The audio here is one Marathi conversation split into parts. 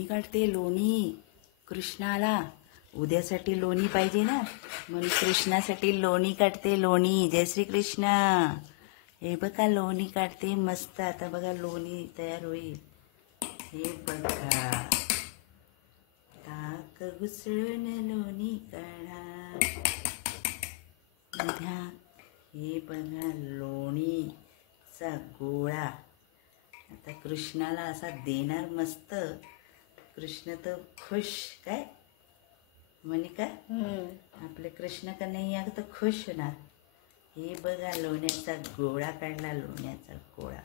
लोणी काढते लोणी कृष्णाला. उद्यासाठी लोणी पाहिजे ना, म्हणून कृष्णासाठी लोणी काढते लोणी. जय श्री कृष्ण. हे बघा लोणी काढते मस्त. आता बघा लोणी तयार होईल. हे बघा ताक घुसळून लोणी काढा उद्या. हे बघा लोणीचा गोळा आता कृष्णाला असा देणार मस्त. कृष्ण तर खुश. काय म्हणे का आपले कृष्ण कन्हैया तर खुश होणार. हे बघा लोण्याचा गोळा काढला. लोण्याचा गोळा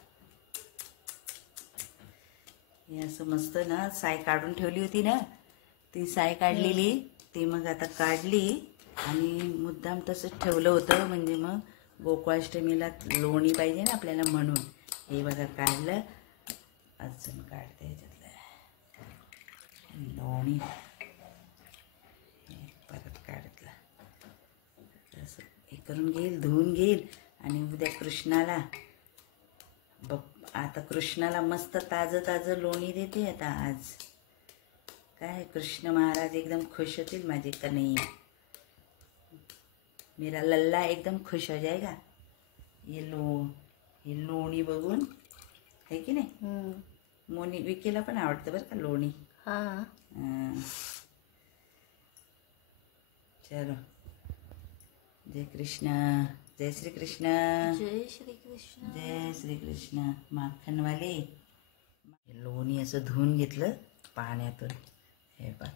हे असं मस्त ना. साय काढून ठेवली होती ना, ती साय काढलेली ती मग आता काढली आणि मुद्दाम तसंच ठेवलं होतं. म्हणजे मग गोकुळाष्टमीला लोणी पाहिजे ना आपल्याला म्हणून. हे बघा काढलं. अजून काढते ह्याच्यातलं लोणी. परत काढतला असं हे करून घेईल, धुवून घेईल आणि उद्या कृष्णाला आता कृष्णाला मस्त ताजं ताजं लोणी देते आता आज. काय कृष्ण महाराज एकदम खुश होतील माझे कन्हैया. मेरा लल्ला एकदम खुश हो जाएगा. ये लोणी बघून है की नाही. मोनी विकीला पण आवडतं बरं का लोणी. चलो जय कृष्ण. जय श्री कृष्ण. जय श्री कृष्ण. जय श्री कृष्ण. माखनवाले लोणी असं धुवून घेतलं पाण्यातून. हे बघ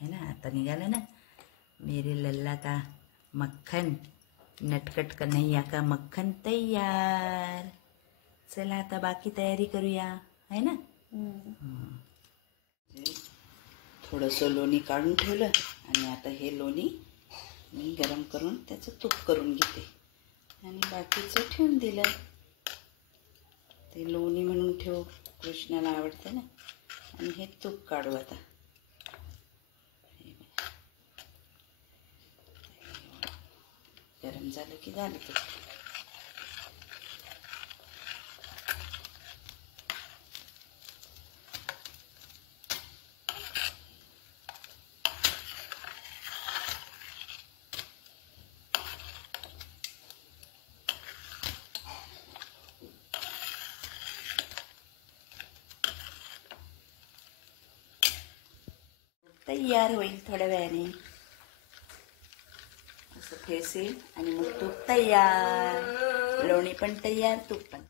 है ना. आता निघालं ना मेरे लल्ला का मक्खन. नटखट कन्हैया का मक्खन तैयार. चला आता बाकी तयारी करूया है ना. थोडंसं लोणी काढून ठेवलं आणि आता हे लोणी मी गरम करून त्याचं तूप करून घेते आणि बाकीचं ठेवून दिलं. ते लोणी म्हणून ठेव, कृष्णाला आवडतं ना. आणि हे तूप काढू आता. गरम झालं की झालं तूप. तयार होईल थोड्या वेळाने. असं फेसेल आणि मग तूप तयार. लोणी पण तयार, तूप पण.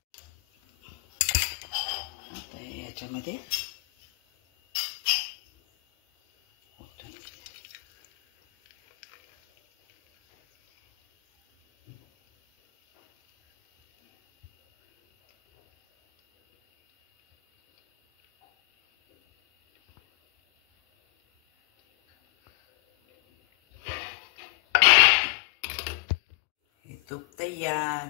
आता याच्यामध्ये तूप तयार.